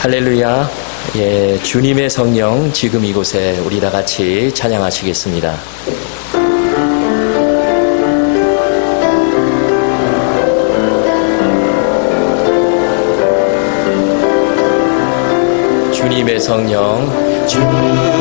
할렐루야. 예, 주님의 성령 지금 이곳에 우리 다 같이 찬양하시겠습니다. 주님의 성령, 주님의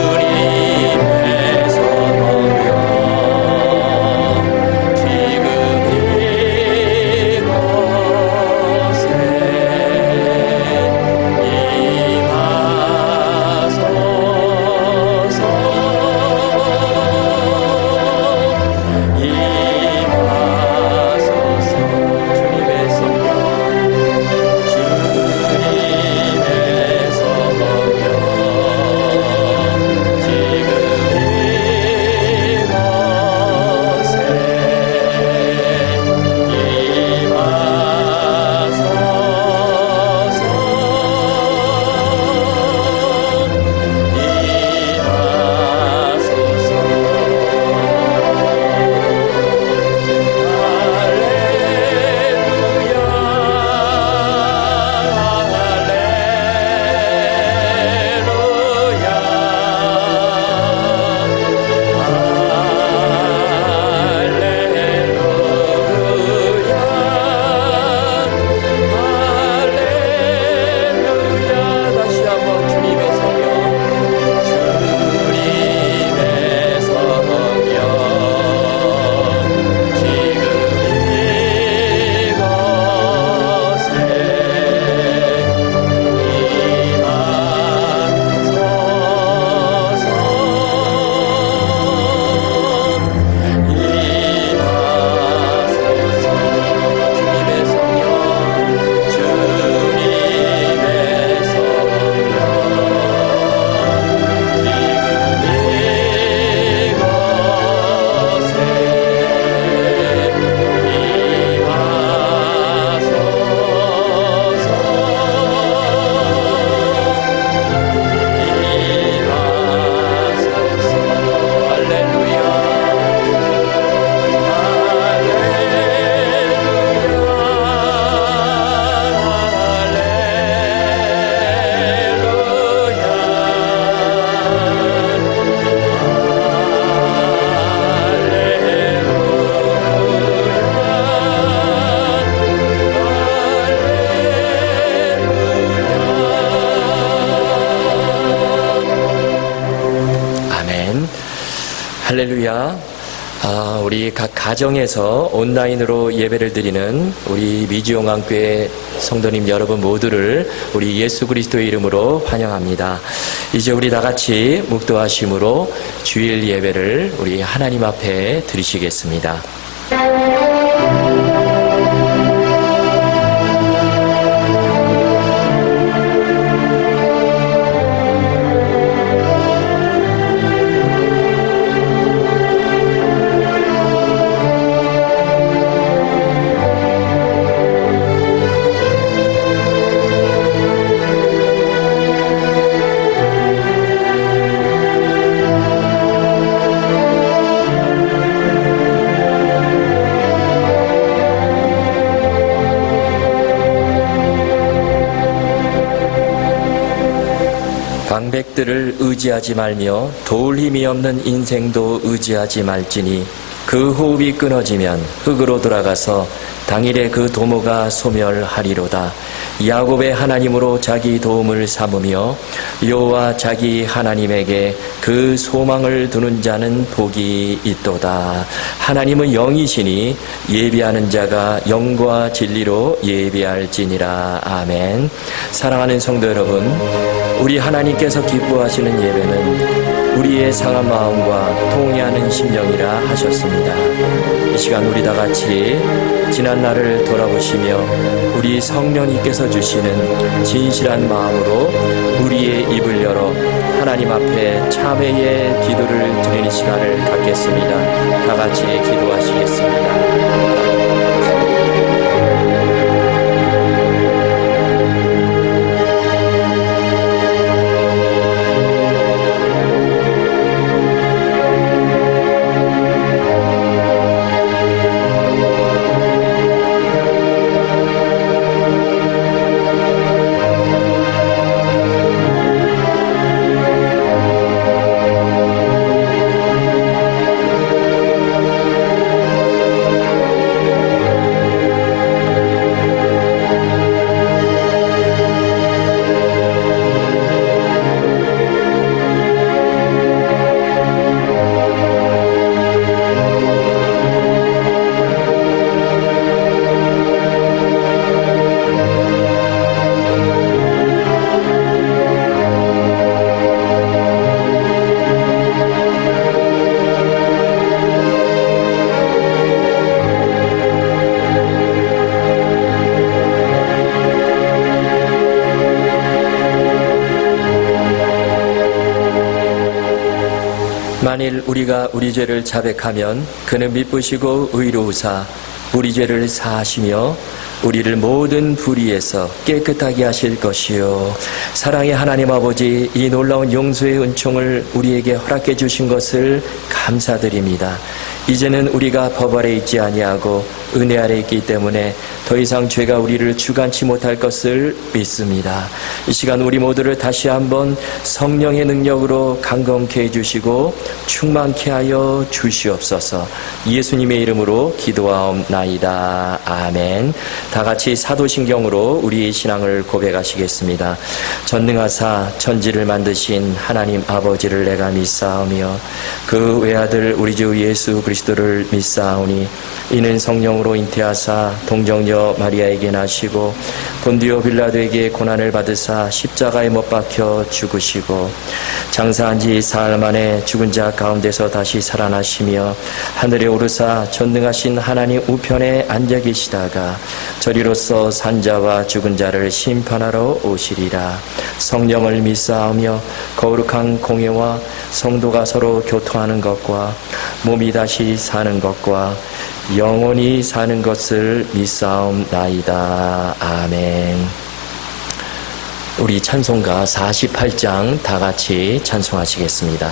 할렐루야. 우리 각 가정에서 온라인으로 예배를 드리는 우리 미지용왕교회 성도님 여러분 모두를 우리 예수 그리스도의 이름으로 환영합니다. 이제 우리 다 같이 묵도하심으로 주일 예배를 우리 하나님 앞에 드리시겠습니다. 방백들을 의지하지 말며 도울 힘이 없는 인생도 의지하지 말지니 그 호흡이 끊어지면 흙으로 돌아가서 당일에 그 도모가 소멸하리로다. 야곱의 하나님으로 자기 도움을 삼으며 여호와 자기 하나님에게 그 소망을 두는 자는 복이 있도다. 하나님은 영이시니 예비하는 자가 영과 진리로 예비할지니라. 아멘. 사랑하는 성도 여러분, 우리 하나님께서 기뻐하시는 예배는 우리의 상한 마음과 통회하는 심령이라 하셨습니다. 이 시간 우리 다 같이 지난 날을 돌아보시며 우리 성령님께서 주시는 진실한 마음으로 우리의 입을 열어 하나님 앞에 참회의 기도를 드리는 시간을 갖겠습니다. 다 같이 기도하시겠습니다. 만일 우리가 우리 죄를 자백하면 그는 미쁘시고 의로우사 우리 죄를 사하시며 우리를 모든 불의에서 깨끗하게 하실 것이요 사랑의 하나님 아버지, 이 놀라운 용서의 은총을 우리에게 허락해 주신 것을 감사드립니다. 이제는 우리가 법 아래 있지 아니하고 은혜 아래 있기 때문에 더 이상 죄가 우리를 주관치 못할 것을 믿습니다. 이 시간 우리 모두를 다시 한번 성령의 능력으로 강건케 해주시고 충만케 하여 주시옵소서. 예수님의 이름으로 기도하옵나이다. 아멘. 다 같이 사도신경으로 우리의 신앙을 고백하시겠습니다. 전능하사 천지를 만드신 하나님 아버지를 내가 믿사오며 그 외아들 우리 주 예수 그리스도를 믿사오니 이는 성령으로 잉태하사 동정녀 마리아에게 나시고 본디오 빌라도에게 고난을 받으사 십자가에 못 박혀 죽으시고 장사한 지 사흘 만에 죽은 자 가운데서 다시 살아나시며 하늘에 오르사 전능하신 하나님 우편에 앉아 계시다가 저리로서 산자와 죽은 자를 심판하러 오시리라. 성령을 믿사오며 거룩한 공예와 성도가 서로 교통하는 것과 몸이 다시 사는 것과 영원히 사는 것을 믿사옵나이다. 아멘. 우리 찬송가 48장 다 같이 찬송하시겠습니다.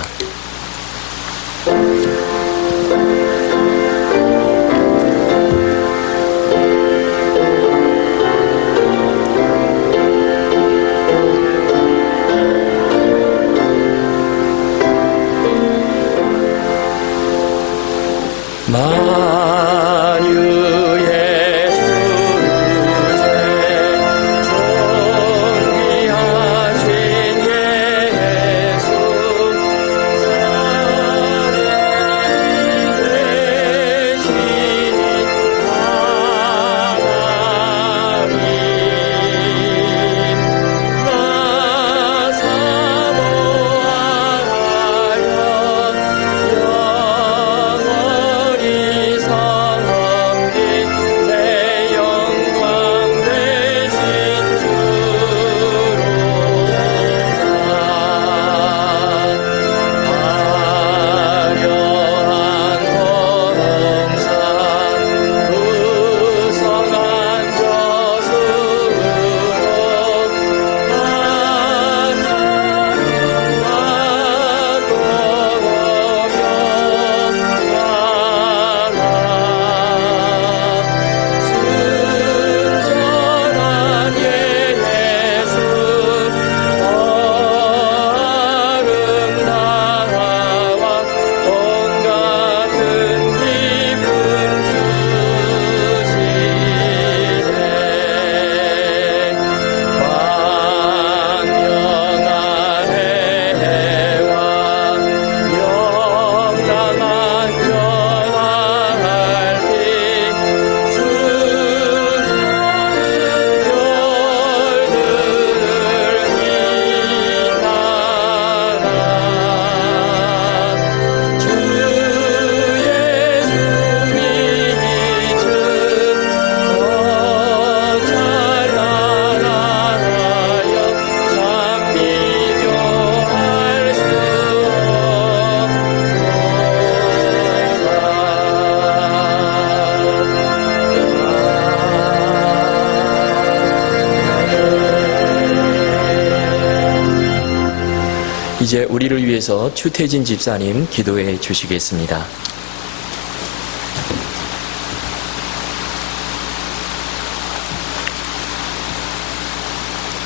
이제 우리를 위해서 추태진 집사님 기도해 주시겠습니다.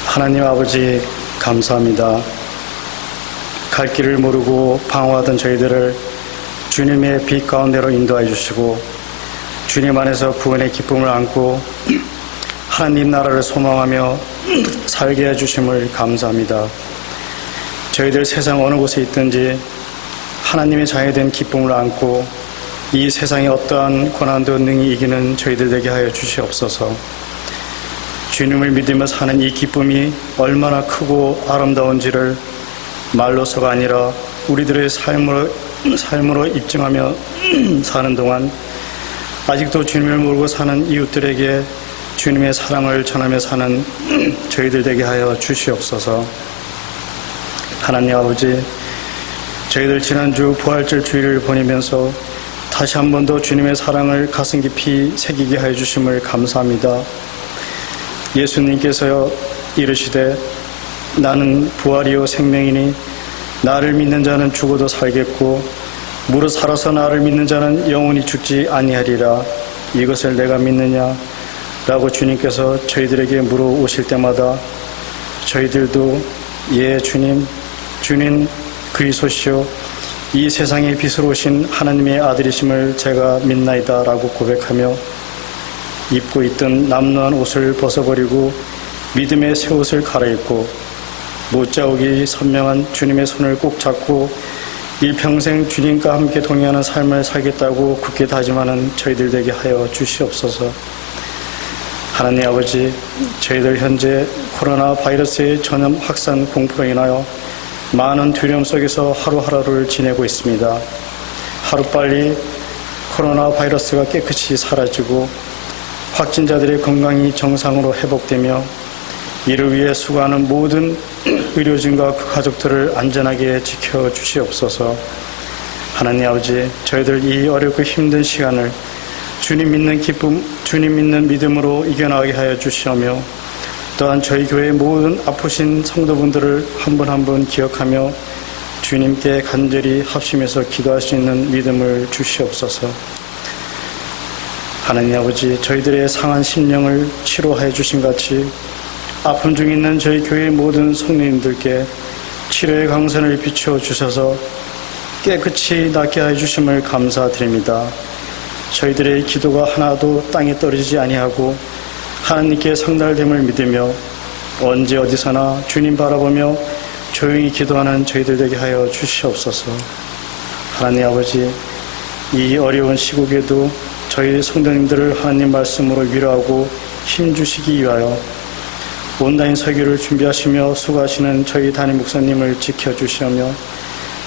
하나님 아버지 감사합니다. 갈 길을 모르고 방황하던 저희들을 주님의 빛 가운데로 인도해 주시고 주님 안에서 구원의 기쁨을 안고 하나님 나라를 소망하며 살게 해주심을 감사합니다. 저희들 세상 어느 곳에 있든지 하나님의 자녀된 기쁨을 안고 이 세상의 어떠한 고난도 능히 이기는 저희들 되게 하여 주시옵소서. 주님을 믿으며 사는 이 기쁨이 얼마나 크고 아름다운지를 말로서가 아니라 우리들의 삶으로 입증하며 사는 동안 아직도 주님을 모르고 사는 이웃들에게 주님의 사랑을 전하며 사는 저희들 되게 하여 주시옵소서. 하나님 아버지, 저희들 지난주 부활절 주일을 보내면서 다시 한 번 더 주님의 사랑을 가슴 깊이 새기게 하여 주심을 감사합니다. 예수님께서 이르시되 나는 부활이요 생명이니 나를 믿는 자는 죽어도 살겠고 무릇 살아서 나를 믿는 자는 영원히 죽지 아니하리라. 이것을 내가 믿느냐? 라고 주님께서 저희들에게 물어오실 때마다 저희들도 예 주님, 주님 그리스도시요 이 세상의 빛으로 오신 하나님의 아들이심을 제가 믿나이다 라고 고백하며 입고 있던 남루한 옷을 벗어버리고 믿음의 새 옷을 갈아입고 못자국이 선명한 주님의 손을 꼭 잡고 일평생 주님과 함께 동행하는 삶을 살겠다고 굳게 다짐하는 저희들 되게 하여 주시옵소서. 하나님 아버지, 저희들 현재 코로나 바이러스의 전염 확산 공포로 인하여 많은 두려움 속에서 하루하루를 지내고 있습니다. 하루빨리 코로나 바이러스가 깨끗이 사라지고 확진자들의 건강이 정상으로 회복되며 이를 위해 수고하는 모든 의료진과 그 가족들을 안전하게 지켜주시옵소서. 하나님 아버지, 저희들 이 어렵고 힘든 시간을 주님 믿는 기쁨, 주님 믿는 믿음으로 이겨나가게 하여 주시오며 또한 저희 교회의 모든 아프신 성도분들을 한 분 한 분 기억하며 주님께 간절히 합심해서 기도할 수 있는 믿음을 주시옵소서. 하나님 아버지, 저희들의 상한 심령을 치료해 주신 같이 아픔 중에 있는 저희 교회의 모든 성도님들께 치료의 강선을 비추어 주셔서 깨끗이 낫게 해 주심을 감사드립니다. 저희들의 기도가 하나도 땅에 떨어지지 아니하고 하나님께 상달됨을 믿으며 언제 어디서나 주님 바라보며 조용히 기도하는 저희들 되게 하여 주시옵소서. 하나님 아버지, 이 어려운 시국에도 저희 성도님들을 하나님 말씀으로 위로하고 힘주시기 위하여 온라인 설교를 준비하시며 수고하시는 저희 담임 목사님을 지켜주시며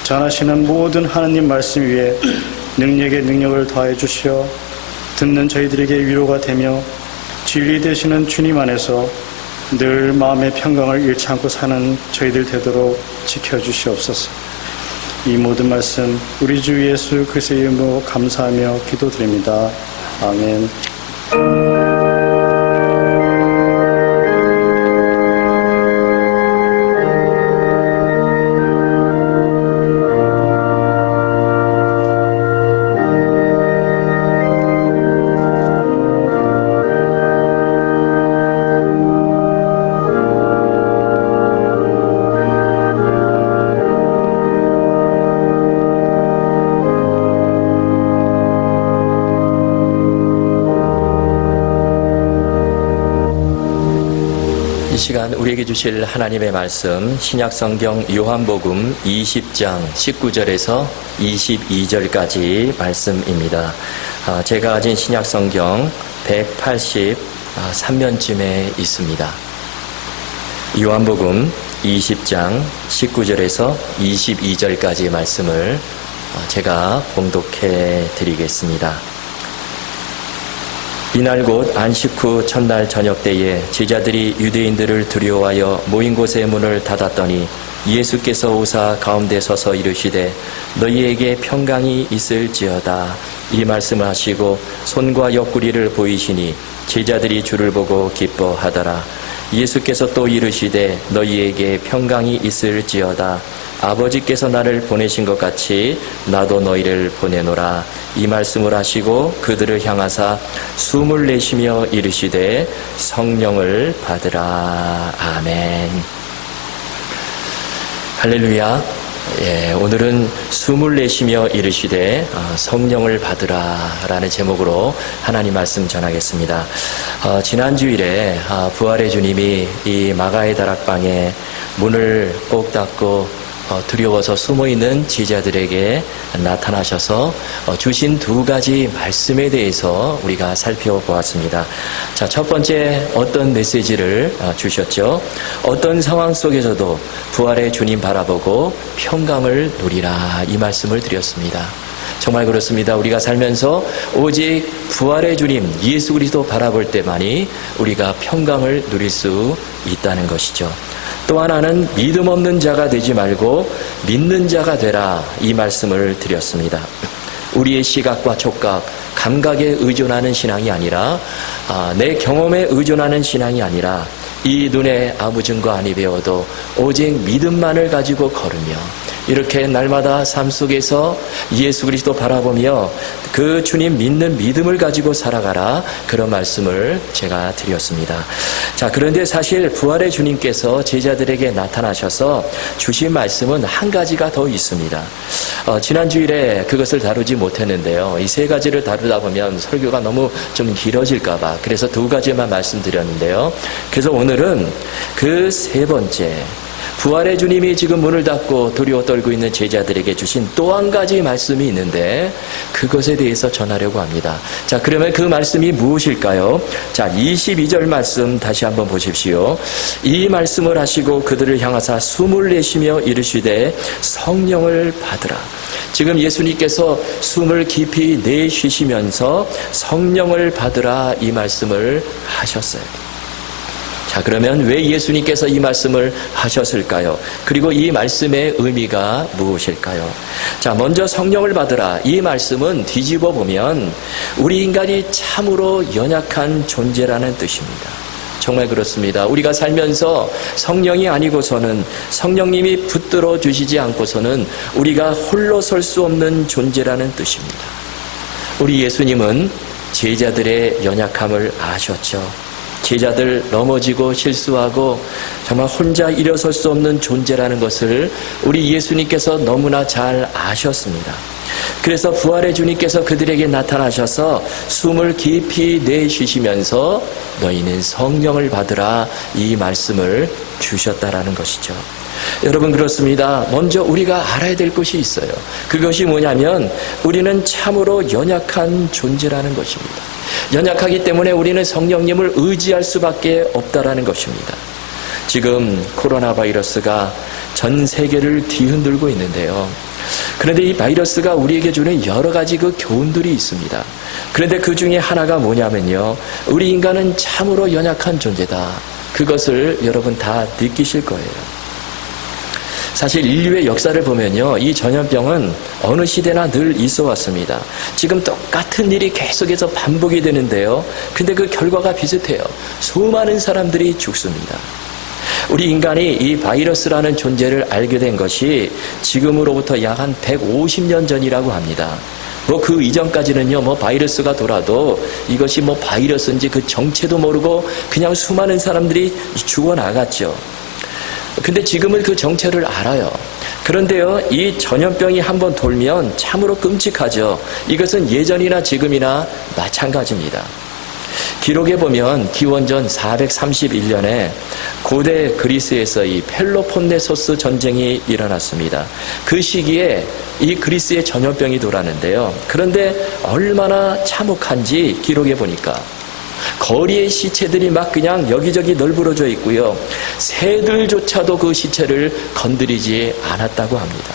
전하시는 모든 하나님 말씀 위에 능력에 능력을 더해 주시어 듣는 저희들에게 위로가 되며 진리 되시는 주님 안에서 늘 마음의 평강을 잃지 않고 사는 저희들 되도록 지켜주시옵소서. 이 모든 말씀 우리 주 예수 그리스도의 이름으로 감사하며 기도드립니다. 아멘. 이 시간 우리에게 주실 하나님의 말씀 신약성경 요한복음 20장 19절에서 22절까지 말씀입니다. 제가 가진 신약성경 183면쯤에 있습니다. 요한복음 20장 19절에서 22절까지 말씀을 제가 봉독해 드리겠습니다. 이날 곧 안식 후 첫날 저녁 때에 제자들이 유대인들을 두려워하여 모인 곳의 문을 닫았더니 예수께서 오사 가운데 서서 이르시되 너희에게 평강이 있을지어다. 이 말씀을 하시고 손과 옆구리를 보이시니 제자들이 주를 보고 기뻐하더라. 예수께서 또 이르시되 너희에게 평강이 있을지어다. 아버지께서 나를 보내신 것 같이 나도 너희를 보내노라. 이 말씀을 하시고 그들을 향하사 숨을 내쉬며 이르시되 성령을 받으라. 아멘. 할렐루야. 오늘은 숨을 내쉬며 이르시되 성령을 받으라 라는 제목으로 하나님 말씀 전하겠습니다. 지난 주일에 부활의 주님이 이 마가의 다락방에 문을 꼭 닫고 두려워서 숨어있는 제자들에게 나타나셔서 주신 두 가지 말씀에 대해서 우리가 살펴보았습니다. 자, 첫 번째 어떤 메시지를 주셨죠? 어떤 상황 속에서도 부활의 주님 바라보고 평강을 누리라, 이 말씀을 드렸습니다. 정말 그렇습니다. 우리가 살면서 오직 부활의 주님 예수 그리스도 바라볼 때만이 우리가 평강을 누릴 수 있다는 것이죠. 또 하나는 믿음 없는 자가 되지 말고 믿는 자가 되라, 이 말씀을 드렸습니다. 우리의 시각과 촉각, 감각에 의존하는 신앙이 아니라 내 경험에 의존하는 신앙이 아니라 이 눈에 아무 증거 아니 배워도 오직 믿음만을 가지고 걸으며 이렇게 날마다 삶 속에서 예수 그리스도 바라보며 그 주님 믿는 믿음을 가지고 살아가라, 그런 말씀을 제가 드렸습니다. 자, 그런데 사실 부활의 주님께서 제자들에게 나타나셔서 주신 말씀은 한 가지가 더 있습니다. 지난 주일에 그것을 다루지 못했는데요. 이 세 가지를 다루다 보면 설교가 너무 좀 길어질까 봐 그래서 두 가지만 말씀드렸는데요. 그래서 오늘은 그 세 번째, 부활의 주님이 지금 문을 닫고 두려워 떨고 있는 제자들에게 주신 또 한 가지 말씀이 있는데 그것에 대해서 전하려고 합니다. 자, 그러면 그 말씀이 무엇일까요? 자, 22절 말씀 다시 한번 보십시오. 이 말씀을 하시고 그들을 향하사 숨을 내쉬며 이르시되 성령을 받으라. 지금 예수님께서 숨을 깊이 내쉬시면서 성령을 받으라, 이 말씀을 하셨어요. 자, 그러면 왜 예수님께서 이 말씀을 하셨을까요? 그리고 이 말씀의 의미가 무엇일까요? 자, 먼저 성령을 받으라, 이 말씀은 뒤집어 보면 우리 인간이 참으로 연약한 존재라는 뜻입니다. 정말 그렇습니다. 우리가 살면서 성령이 아니고서는, 성령님이 붙들어 주시지 않고서는 우리가 홀로 설 수 없는 존재라는 뜻입니다. 우리 예수님은 제자들의 연약함을 아셨죠. 제자들 넘어지고 실수하고 정말 혼자 일어설 수 없는 존재라는 것을 우리 예수님께서 너무나 잘 아셨습니다. 그래서 부활의 주님께서 그들에게 나타나셔서 숨을 깊이 내쉬시면서 너희는 성령을 받으라, 이 말씀을 주셨다라는 것이죠. 여러분, 그렇습니다. 먼저 우리가 알아야 될 것이 있어요. 그것이 뭐냐면 우리는 참으로 연약한 존재라는 것입니다. 연약하기 때문에 우리는 성령님을 의지할 수밖에 없다라는 것입니다. 지금 코로나 바이러스가 전 세계를 뒤흔들고 있는데요. 그런데 이 바이러스가 우리에게 주는 여러 가지 그 교훈들이 있습니다. 그런데 그 중에 하나가 뭐냐면요, 우리 인간은 참으로 연약한 존재다. 그것을 여러분 다 느끼실 거예요. 사실 인류의 역사를 보면요, 이 전염병은 어느 시대나 늘 있어 왔습니다. 지금 똑같은 일이 계속해서 반복이 되는데요. 근데 그 결과가 비슷해요. 수많은 사람들이 죽습니다. 우리 인간이 이 바이러스라는 존재를 알게 된 것이 지금으로부터 약 한 150년 전이라고 합니다. 그 이전까지는요, 바이러스가 돌아도 이것이 바이러스인지 그 정체도 모르고 그냥 수많은 사람들이 죽어나갔죠. 근데 지금은 그 정체를 알아요. 그런데요, 이 전염병이 한번 돌면 참으로 끔찍하죠. 이것은 예전이나 지금이나 마찬가지입니다. 기록에 보면 기원전 431년에 고대 그리스에서 이 펠로폰네소스 전쟁이 일어났습니다. 그 시기에 이 그리스의 전염병이 돌았는데요. 그런데 얼마나 참혹한지 기록에 보니까 거리의 시체들이 막 그냥 여기저기 널브러져 있고요. 새들조차도 그 시체를 건드리지 않았다고 합니다.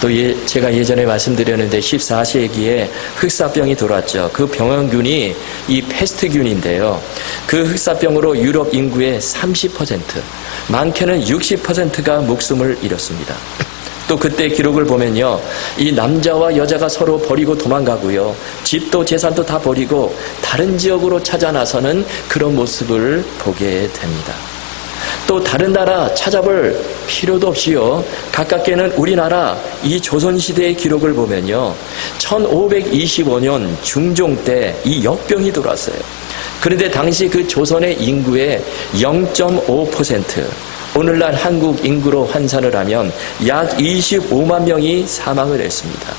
또 제가 예전에 말씀드렸는데 14세기에 흑사병이 돌았죠. 그 병원균이 이 패스트균인데요. 그 흑사병으로 유럽 인구의 30%, 많게는 60%가 목숨을 잃었습니다. 또 그때 기록을 보면요, 이 남자와 여자가 서로 버리고 도망가고요, 집도 재산도 다 버리고 다른 지역으로 찾아 나서는 그런 모습을 보게 됩니다. 또 다른 나라 찾아볼 필요도 없이요, 가깝게는 우리나라 이 조선시대의 기록을 보면요, 1525년 중종 때 이 역병이 돌았어요. 그런데 당시 그 조선의 인구의 0.5%, 오늘날 한국 인구로 환산을 하면 약 25만 명이 사망을 했습니다.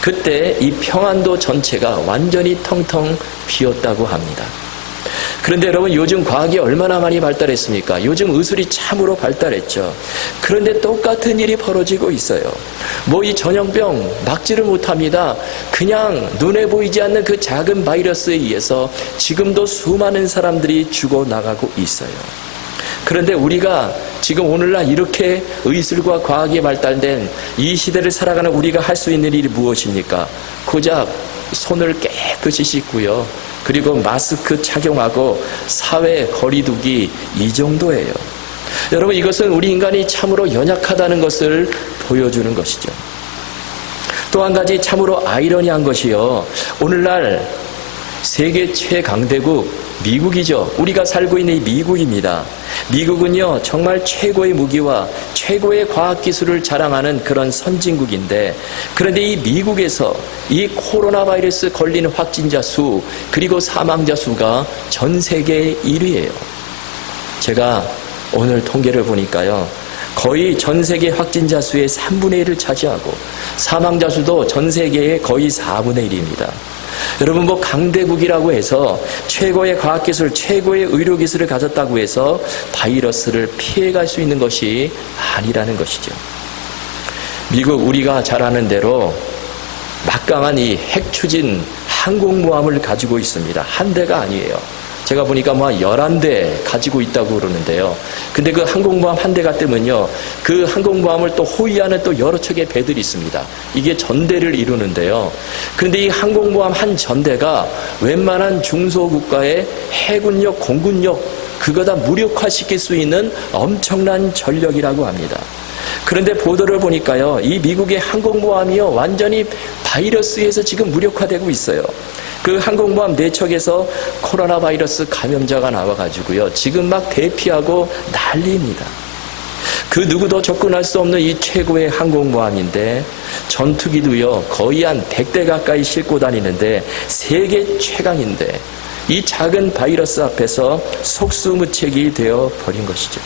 그때 이 평안도 전체가 완전히 텅텅 비었다고 합니다. 그런데 여러분, 요즘 과학이 얼마나 많이 발달했습니까? 요즘 의술이 참으로 발달했죠. 그런데 똑같은 일이 벌어지고 있어요. 이 전염병 막지를 못합니다. 그냥 눈에 보이지 않는 그 작은 바이러스에 의해서 지금도 수많은 사람들이 죽어나가고 있어요. 그런데 우리가 지금 오늘날 이렇게 의술과 과학이 발달된 이 시대를 살아가는 우리가 할 수 있는 일이 무엇입니까? 고작 손을 깨끗이 씻고요, 그리고 마스크 착용하고 사회 거리두기, 이 정도예요. 여러분, 이것은 우리 인간이 참으로 연약하다는 것을 보여주는 것이죠. 또 한 가지 참으로 아이러니한 것이요, 오늘날 세계 최강대국 미국이죠. 우리가 살고 있는 이 미국입니다. 미국은요, 정말 최고의 무기와 최고의 과학기술을 자랑하는 그런 선진국인데, 그런데 이 미국에서 이 코로나 바이러스 걸린 확진자 수, 그리고 사망자 수가 전 세계 1위예요. 제가 오늘 통계를 보니까요, 거의 전 세계 확진자 수의 3분의 1을 차지하고 사망자 수도 전 세계의 거의 4분의 1입니다. 여러분, 뭐 강대국이라고 해서 최고의 과학기술, 최고의 의료기술을 가졌다고 해서 바이러스를 피해갈 수 있는 것이 아니라는 것이죠. 미국, 우리가 잘 아는 대로 막강한 이 핵추진 항공모함을 가지고 있습니다. 한 대가 아니에요. 제가 보니까 뭐 11대 가지고 있다고 그러는데요. 근데 그 항공모함 한 대가 뜨면요, 그 항공모함을 또 호위하는 또 여러 척의 배들이 있습니다. 이게 전대를 이루는데요. 그런데 이 항공모함 한 전대가 웬만한 중소국가의 해군력, 공군력, 그거 다 무력화시킬 수 있는 엄청난 전력이라고 합니다. 그런데 보도를 보니까요, 이 미국의 항공모함이요, 완전히 바이러스에서 지금 무력화되고 있어요. 그 항공모함 4척에서 코로나 바이러스 감염자가 나와가지고요, 지금 막 대피하고 난리입니다. 그 누구도 접근할 수 없는 이 최고의 항공모함인데, 전투기도요, 거의 한 100대 가까이 싣고 다니는데, 세계 최강인데, 이 작은 바이러스 앞에서 속수무책이 되어 버린 것이죠.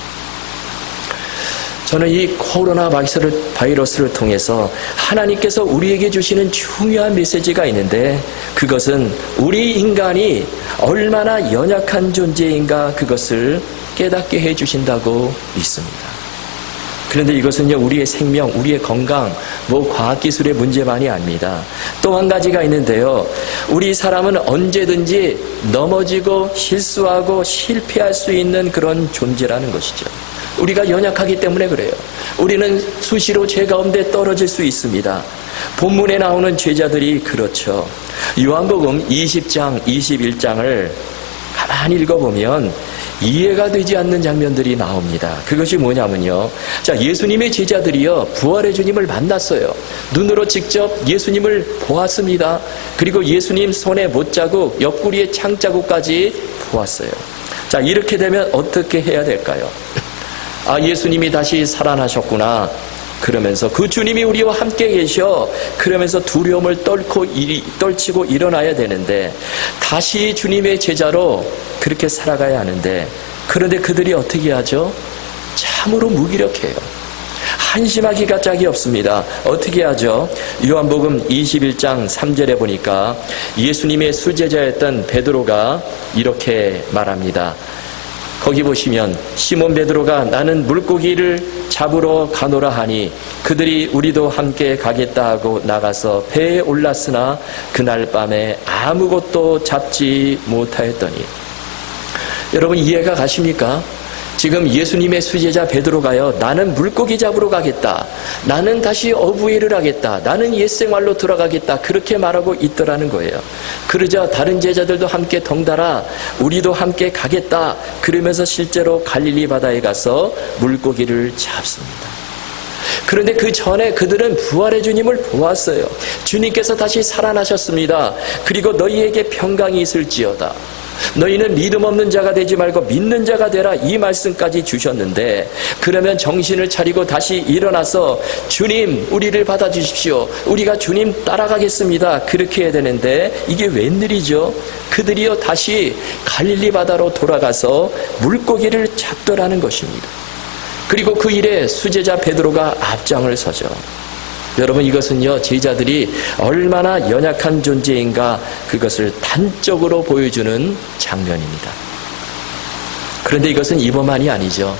저는 이 코로나 바이러스를 통해서 하나님께서 우리에게 주시는 중요한 메시지가 있는데, 그것은 우리 인간이 얼마나 연약한 존재인가, 그것을 깨닫게 해주신다고 믿습니다. 그런데 이것은요, 우리의 생명, 우리의 건강, 뭐 과학기술의 문제만이 아닙니다. 또 한 가지가 있는데요, 우리 사람은 언제든지 넘어지고 실수하고 실패할 수 있는 그런 존재라는 것이죠. 우리가 연약하기 때문에 그래요. 우리는 수시로 죄 가운데 떨어질 수 있습니다. 본문에 나오는 죄자들이 그렇죠. 요한복음 20장, 21장을 가만히 읽어보면 이해가 되지 않는 장면들이 나옵니다. 그것이 뭐냐면요, 자, 예수님의 제자들이요, 부활의 주님을 만났어요. 눈으로 직접 예수님을 보았습니다. 그리고 예수님 손에 못자국, 옆구리에 창자국까지 보았어요. 자, 이렇게 되면 어떻게 해야 될까요? 아, 예수님이 다시 살아나셨구나, 그러면서 그 주님이 우리와 함께 계셔, 그러면서 두려움을 떨치고 일어나야 되는데, 다시 주님의 제자로 그렇게 살아가야 하는데, 그런데 그들이 어떻게 하죠? 참으로 무기력해요. 한심하기가 짝이 없습니다. 어떻게 하죠? 요한복음 21장 3절에 보니까 예수님의 수제자였던 베드로가 이렇게 말합니다. 거기 보시면 시몬 베드로가 나는 물고기를 잡으러 가노라 하니 그들이 우리도 함께 가겠다 하고 나가서 배에 올랐으나 그날 밤에 아무것도 잡지 못하였더니, 여러분 이해가 가십니까? 지금 예수님의 수제자 베드로가요, 나는 물고기 잡으러 가겠다, 나는 다시 어부일을 하겠다, 나는 옛생활로 돌아가겠다, 그렇게 말하고 있더라는 거예요. 그러자 다른 제자들도 함께 덩달아 우리도 함께 가겠다, 그러면서 실제로 갈릴리 바다에 가서 물고기를 잡습니다. 그런데 그 전에 그들은 부활의 주님을 보았어요. 주님께서 다시 살아나셨습니다. 그리고 너희에게 평강이 있을지어다, 너희는 믿음 없는 자가 되지 말고 믿는 자가 되라, 이 말씀까지 주셨는데, 그러면 정신을 차리고 다시 일어나서 주님 우리를 받아주십시오, 우리가 주님 따라가겠습니다, 그렇게 해야 되는데 이게 웬일이죠? 그들이요 다시 갈릴리 바다로 돌아가서 물고기를 잡더라는 것입니다. 그리고 그 일에 수제자 베드로가 앞장을 서죠. 여러분, 이것은요, 제자들이 얼마나 연약한 존재인가, 그것을 단적으로 보여주는 장면입니다. 그런데 이것은 이번만이 아니죠.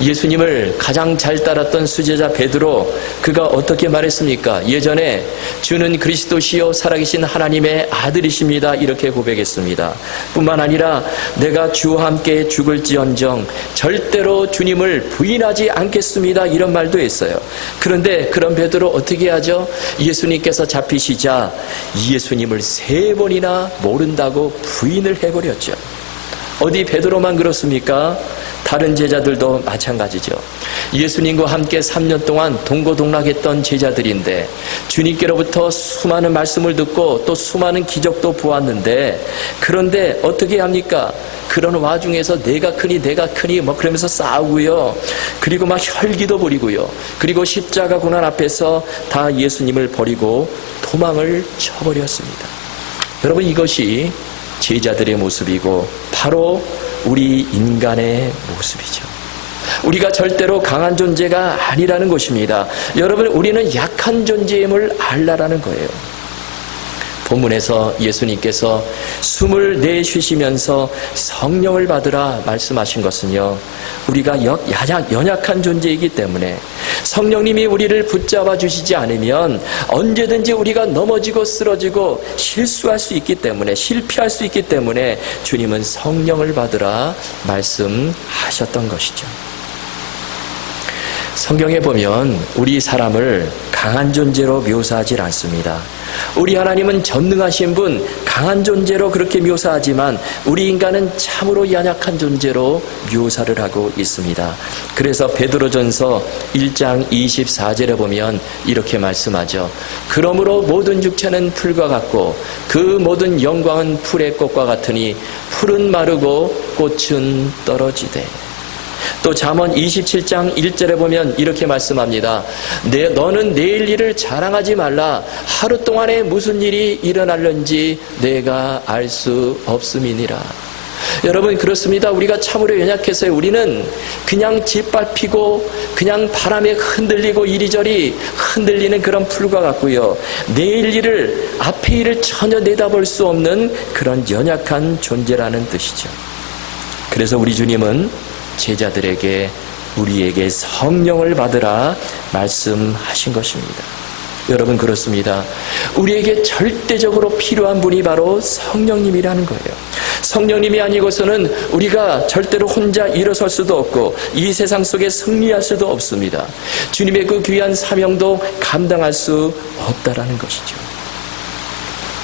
예수님을 가장 잘 따랐던 수제자 베드로, 그가 어떻게 말했습니까? 예전에 주는 그리스도시요 살아계신 하나님의 아들이십니다, 이렇게 고백했습니다. 뿐만 아니라 내가 주와 함께 죽을지언정 절대로 주님을 부인하지 않겠습니다, 이런 말도 했어요. 그런데 그런 베드로 어떻게 하죠? 예수님께서 잡히시자 예수님을 3번이나 모른다고 부인을 해버렸죠. 어디 베드로만 그렇습니까? 다른 제자들도 마찬가지죠. 예수님과 함께 3년 동안 동고동락했던 제자들인데 주님께로부터 수많은 말씀을 듣고 또 수많은 기적도 보았는데, 그런데 어떻게 합니까? 그런 와중에서 내가 크니 뭐 그러면서 싸우고요. 그리고 막 혈기도 부리고요. 그리고 십자가 고난 앞에서 다 예수님을 버리고 도망을 쳐버렸습니다. 여러분, 이것이 제자들의 모습이고 바로 우리 인간의 모습이죠. 우리가 절대로 강한 존재가 아니라는 것입니다. 여러분, 우리는 약한 존재임을 알라라는 거예요. 본문에서 예수님께서 숨을 내쉬시면서 성령을 받으라 말씀하신 것은요, 우리가 연약한 존재이기 때문에 성령님이 우리를 붙잡아 주시지 않으면 언제든지 우리가 넘어지고 쓰러지고 실수할 수 있기 때문에, 실패할 수 있기 때문에 주님은 성령을 받으라 말씀하셨던 것이죠. 성경에 보면 우리 사람을 강한 존재로 묘사하지 않습니다. 우리 하나님은 전능하신 분, 강한 존재로 그렇게 묘사하지만 우리 인간은 참으로 연약한 존재로 묘사를 하고 있습니다. 그래서 베드로전서 1장 24절에 보면 이렇게 말씀하죠. 그러므로 모든 육체는 풀과 같고 그 모든 영광은 풀의 꽃과 같으니 풀은 마르고 꽃은 떨어지되. 또 잠언 27장 1절에 보면 이렇게 말씀합니다. 너는 내일 일을 자랑하지 말라. 하루 동안에 무슨 일이 일어날는지 내가 알 수 없음이니라. 여러분, 그렇습니다. 우리가 참으로 연약해서요. 우리는 그냥 짓밟히고 그냥 바람에 흔들리고 이리저리 흔들리는 그런 풀과 같고요. 내일 일을, 앞의 일을 전혀 내다볼 수 없는 그런 연약한 존재라는 뜻이죠. 그래서 우리 주님은 제자들에게 우리에게 성령을 받으라 말씀하신 것입니다. 여러분, 그렇습니다. 우리에게 절대적으로 필요한 분이 바로 성령님이라는 거예요. 성령님이 아니고서는 우리가 절대로 혼자 일어설 수도 없고 이 세상 속에 승리할 수도 없습니다. 주님의 그 귀한 사명도 감당할 수 없다라는 것이죠.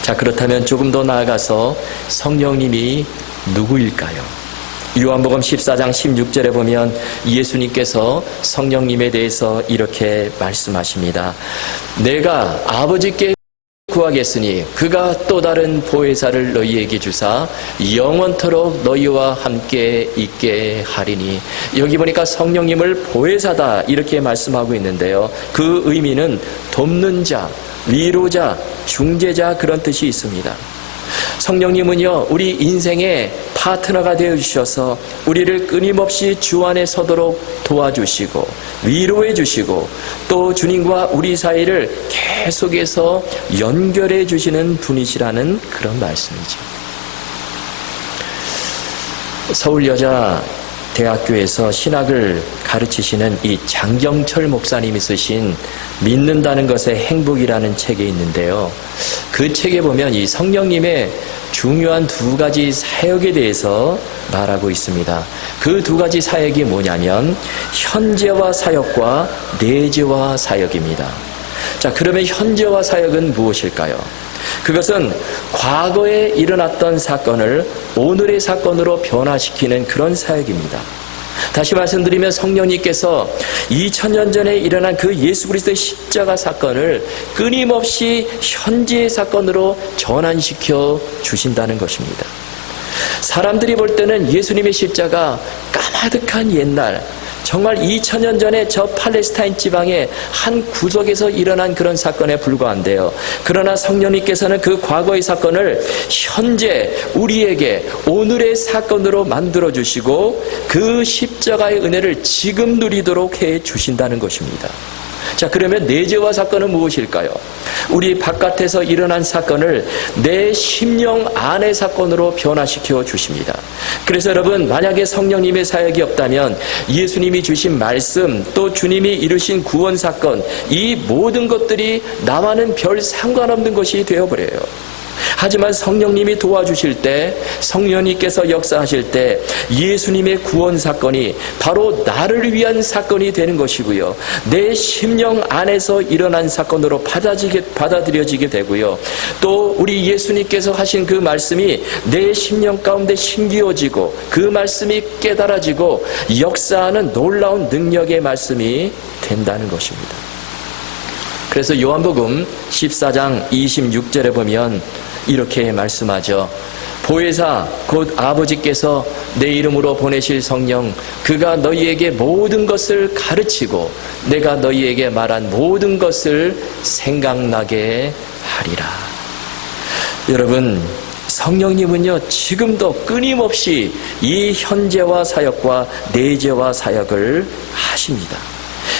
자, 그렇다면 조금 더 나아가서 성령님이 누구일까요? 요한복음 14장 16절에 보면 예수님께서 성령님에 대해서 이렇게 말씀하십니다. 내가 아버지께 구하겠으니 그가 또 다른 보혜사를 너희에게 주사 영원토록 너희와 함께 있게 하리니. 여기 보니까 성령님을 보혜사다 이렇게 말씀하고 있는데요. 그 의미는 돕는 자, 위로자, 중재자, 그런 뜻이 있습니다. 성령님은요, 우리 인생의 파트너가 되어주셔서 우리를 끊임없이 주 안에 서도록 도와주시고 위로해 주시고 또 주님과 우리 사이를 계속해서 연결해 주시는 분이시라는 그런 말씀이죠. 서울여자대학교에서 신학을 가르치시는 이 장경철 목사님이 쓰신 믿는다는 것의 행복이라는 책에 있는데요. 그 책에 보면 이 성령님의 중요한 두 가지 사역에 대해서 말하고 있습니다. 그 두 가지 사역이 뭐냐면 현재와 사역과 내재와 사역입니다. 자, 그러면 현재와 사역은 무엇일까요? 그것은 과거에 일어났던 사건을 오늘의 사건으로 변화시키는 그런 사역입니다. 다시 말씀드리면 성령님께서 2000년 전에 일어난 그 예수 그리스도의 십자가 사건을 끊임없이 현재의 사건으로 전환시켜 주신다는 것입니다. 사람들이 볼 때는 예수님의 십자가 까마득한 옛날, 정말 2000년 전에 저 팔레스타인 지방의 한 구석에서 일어난 그런 사건에 불과한데요. 그러나 성령님께서는 그 과거의 사건을 현재 우리에게 오늘의 사건으로 만들어주시고 그 십자가의 은혜를 지금 누리도록 해 주신다는 것입니다. 자, 그러면 내재와 사건은 무엇일까요? 우리 바깥에서 일어난 사건을 내 심령 안의 사건으로 변화시켜 주십니다. 그래서 여러분, 만약에 성령님의 사역이 없다면 예수님이 주신 말씀, 또 주님이 이루신 구원 사건, 이 모든 것들이 나와는 별 상관없는 것이 되어버려요. 하지만 성령님이 도와주실 때, 성령님께서 역사하실 때 예수님의 구원 사건이 바로 나를 위한 사건이 되는 것이고요. 내 심령 안에서 일어난 사건으로 받아들여지게 되고요. 또 우리 예수님께서 하신 그 말씀이 내 심령 가운데 심기어지고 그 말씀이 깨달아지고 역사하는 놀라운 능력의 말씀이 된다는 것입니다. 그래서 요한복음 14장 26절에 보면 이렇게 말씀하죠. 보혜사 곧 아버지께서 내 이름으로 보내실 성령, 그가 너희에게 모든 것을 가르치고 내가 너희에게 말한 모든 것을 생각나게 하리라. 여러분, 성령님은요 지금도 끊임없이 이 현재와 사역과 내재와 사역을 하십니다.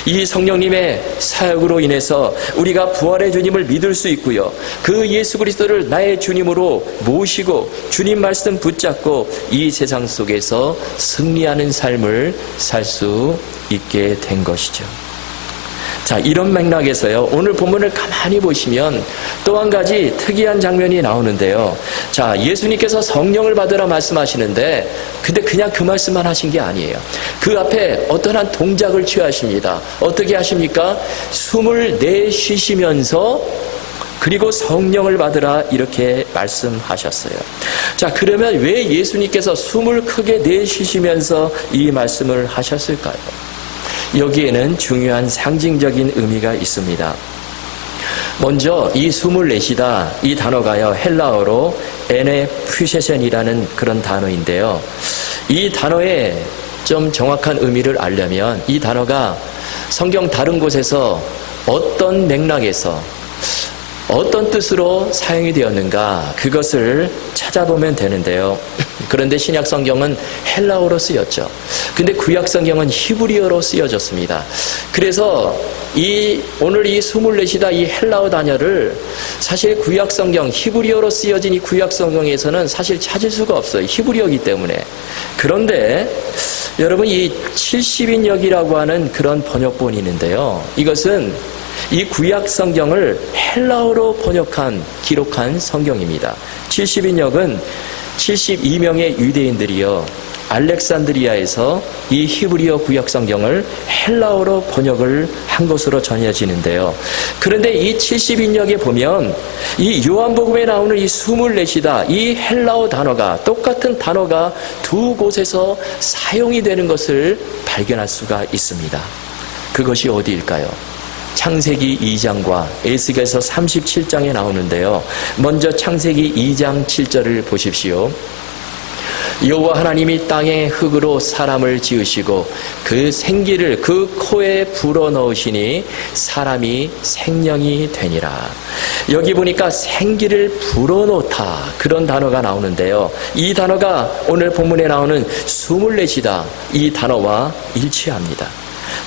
이 성령님의 사역으로 인해서 우리가 부활의 주님을 믿을 수 있고요. 그 예수 그리스도를 나의 주님으로 모시고 주님 말씀 붙잡고 이 세상 속에서 승리하는 삶을 살 수 있게 된 것이죠. 자, 이런 맥락에서요, 오늘 본문을 가만히 보시면 또 한 가지 특이한 장면이 나오는데요. 자, 예수님께서 성령을 받으라 말씀하시는데, 근데 그냥 그 말씀만 하신 게 아니에요. 그 앞에 어떠한 동작을 취하십니다. 어떻게 하십니까? 숨을 내쉬시면서 그리고 성령을 받으라 이렇게 말씀하셨어요. 자, 그러면 왜 예수님께서 숨을 크게 내쉬시면서 이 말씀을 하셨을까요? 여기에는 중요한 상징적인 의미가 있습니다. 먼저 이 숨을 내쉬다, 이 단어가요 헬라어로 에네퓨세션이라는 그런 단어인데요. 이 단어의 좀 정확한 의미를 알려면 이 단어가 성경 다른 곳에서 어떤 맥락에서 어떤 뜻으로 사용이 되었는가, 그것을 찾아보면 되는데요. 그런데 신약 성경은 헬라어로 쓰였죠. 근데 구약 성경은 히브리어로 쓰여졌습니다. 그래서 오늘 이 숨을 내쉬다 이 헬라어 단어를 사실 구약 성경 히브리어로 쓰여진 이 구약 성경에서는 사실 찾을 수가 없어요. 히브리어이기 때문에. 그런데 여러분, 이 70인역이라고 하는 그런 번역본이 있는데요. 이것은 이 구약 성경을 헬라어로 기록한 성경입니다. 70인역은 72명의 유대인들이요, 알렉산드리아에서 이 히브리어 구약 성경을 헬라어로 번역을 한 것으로 전해지는데요. 그런데 이 70인역에 보면 이 요한복음에 나오는 이 숨을 내쉬다 이 헬라어 단어가, 똑같은 단어가 두 곳에서 사용이 되는 것을 발견할 수가 있습니다. 그것이 어디일까요? 창세기 2장과 에스겔서 37장에 나오는데요. 먼저 창세기 2장 7절을 보십시오. 여호와 하나님이 땅의 흙으로 사람을 지으시고 그 생기를 그 코에 불어넣으시니 사람이 생명이 되니라. 여기 보니까 생기를 불어넣다, 그런 단어가 나오는데요. 이 단어가 오늘 본문에 나오는 숨을 내쉬다 이 단어와 일치합니다.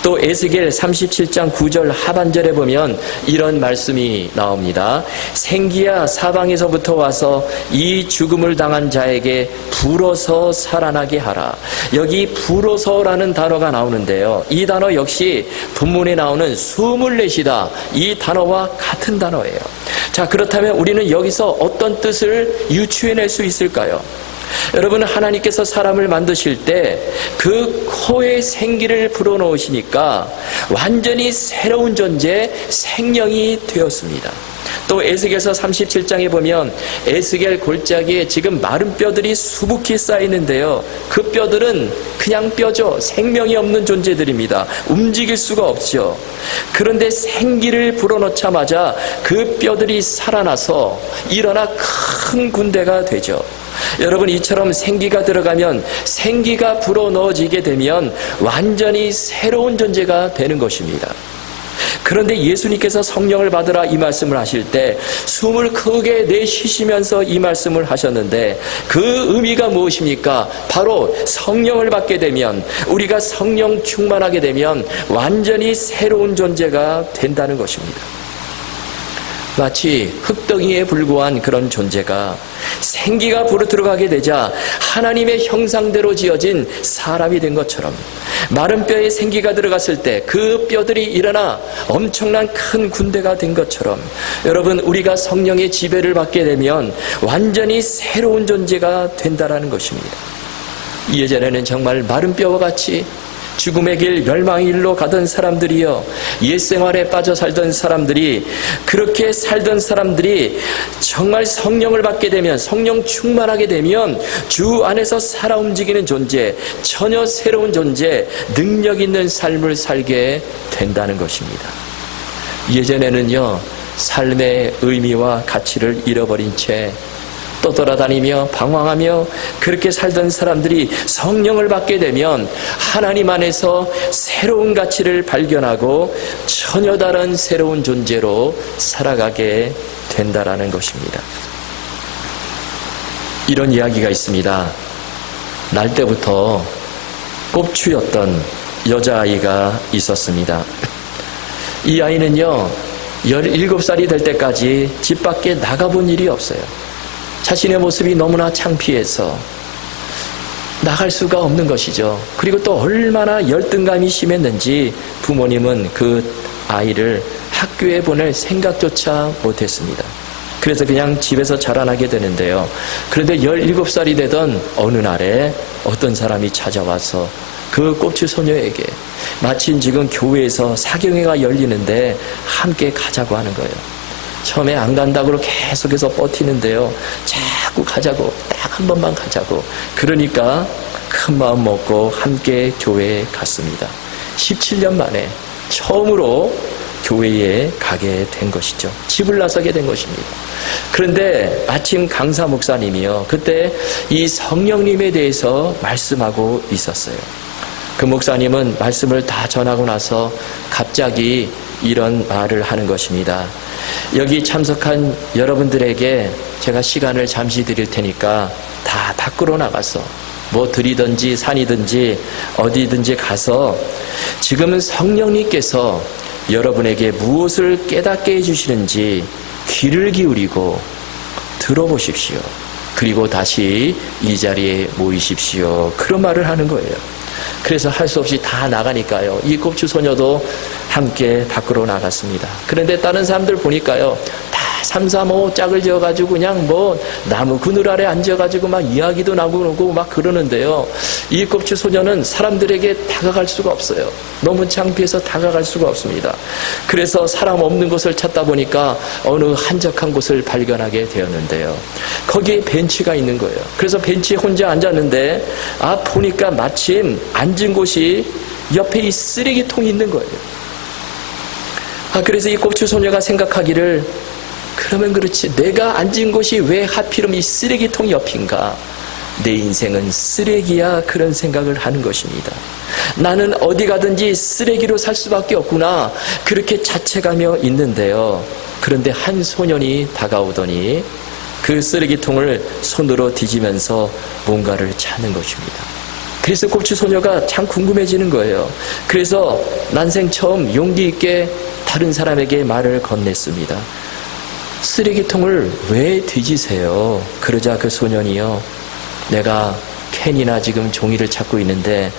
또 에스겔 37장 9절 하반절에 보면 이런 말씀이 나옵니다. 생기야 사방에서부터 와서 이 죽음을 당한 자에게 불어서 살아나게 하라. 여기 불어서라는 단어가 나오는데요. 이 단어 역시 본문에 나오는 숨을 내쉬다 이 단어와 같은 단어예요. 자, 그렇다면 우리는 여기서 어떤 뜻을 유추해낼 수 있을까요? 여러분, 하나님께서 사람을 만드실 때 그 코에 생기를 불어넣으시니까 완전히 새로운 존재, 생명이 되었습니다. 또 에스겔서 37장에 보면 에스겔 골짜기에 지금 마른 뼈들이 수북히 쌓이는데요. 그 뼈들은 그냥 뼈죠. 생명이 없는 존재들입니다. 움직일 수가 없죠. 그런데 생기를 불어넣자마자 그 뼈들이 살아나서 일어나 큰 군대가 되죠. 여러분, 이처럼 생기가 들어가면, 생기가 불어넣어지게 되면 완전히 새로운 존재가 되는 것입니다. 그런데 예수님께서 성령을 받으라 이 말씀을 하실 때 숨을 크게 내쉬시면서 이 말씀을 하셨는데 그 의미가 무엇입니까? 바로 성령을 받게 되면, 우리가 성령 충만하게 되면 완전히 새로운 존재가 된다는 것입니다. 마치 흙덩이에 불과한 그런 존재가 생기가 불어들어가게 되자 하나님의 형상대로 지어진 사람이 된 것처럼, 마른 뼈에 생기가 들어갔을 때 그 뼈들이 일어나 엄청난 큰 군대가 된 것처럼, 여러분, 우리가 성령의 지배를 받게 되면 완전히 새로운 존재가 된다라는 것입니다. 예전에는 정말 마른 뼈와 같이 죽음의 길, 멸망의 길로 가던 사람들이요, 옛생활에 빠져 살던 사람들이, 그렇게 살던 사람들이 정말 성령을 받게 되면, 성령 충만하게 되면 주 안에서 살아 움직이는 존재, 전혀 새로운 존재, 능력 있는 삶을 살게 된다는 것입니다. 예전에는요, 삶의 의미와 가치를 잃어버린 채 떠돌아다니며 방황하며 그렇게 살던 사람들이 성령을 받게 되면 하나님 안에서 새로운 가치를 발견하고 전혀 다른 새로운 존재로 살아가게 된다라는 것입니다. 이런 이야기가 있습니다. 날 때부터 꼽추였던 여자아이가 있었습니다. 이 아이는요, 17살이 될 때까지 집 밖에 나가본 일이 없어요. 자신의 모습이 너무나 창피해서 나갈 수가 없는 것이죠. 그리고 또 얼마나 열등감이 심했는지 부모님은 그 아이를 학교에 보낼 생각조차 못했습니다. 그래서 그냥 집에서 자라나게 되는데요. 그런데 17살이 되던 어느 날에 어떤 사람이 찾아와서 그 꼽추 소녀에게 마침 지금 교회에서 사경회가 열리는데 함께 가자고 하는 거예요. 처음에 안 간다고 계속해서 버티는데요, 자꾸 가자고, 딱 한 번만 가자고. 그러니까 큰 마음 먹고 함께 교회에 갔습니다. 17년 만에 처음으로 교회에 가게 된 것이죠. 집을 나서게 된 것입니다. 그런데 마침 강사 목사님이요, 그때 이 성령님에 대해서 말씀하고 있었어요. 그 목사님은 말씀을 다 전하고 나서 갑자기 이런 말을 하는 것입니다. 여기 참석한 여러분들에게 제가 시간을 잠시 드릴 테니까 다 밖으로 나가서 뭐 들이든지 산이든지 어디든지 가서 지금은 성령님께서 여러분에게 무엇을 깨닫게 해주시는지 귀를 기울이고 들어보십시오. 그리고 다시 이 자리에 모이십시오. 그런 말을 하는 거예요. 그래서 할 수 없이 다 나가니까요, 이 꼽추 소녀도 함께 밖으로 나갔습니다. 그런데 다른 사람들 보니까요, 다 3, 4, 5 짝을 지어가지고 그냥 뭐 나무 그늘 아래 앉아가지고 막 이야기도 나누고 막 그러는데요, 이 꼽추 소녀는 사람들에게 다가갈 수가 없어요. 너무 창피해서 다가갈 수가 없습니다. 그래서 사람 없는 곳을 찾다 보니까 어느 한적한 곳을 발견하게 되었는데요, 거기에 벤치가 있는 거예요. 그래서 벤치에 혼자 앉았는데 보니까 마침 앉은 곳이 옆에 이 쓰레기통이 있는 거예요. 그래서 이 꼽추 소녀가 생각하기를, 그러면 그렇지, 내가 앉은 곳이 왜 하필이면 이 쓰레기통 옆인가? 내 인생은 쓰레기야. 그런 생각을 하는 것입니다. 나는 어디 가든지 쓰레기로 살 수밖에 없구나. 그렇게 자책하며 있는데요. 그런데 한 소년이 다가오더니 그 쓰레기통을 손으로 뒤지면서 뭔가를 찾는 것입니다. 그래서 꼽추 소녀가 참 궁금해지는 거예요. 그래서 난생 처음 용기 있게 다른 사람에게 말을 건넸습니다. 쓰레기통을 왜 뒤지세요? 그러자 그 소년이요, 내가 캔이나 지금 종이를 찾고 있는데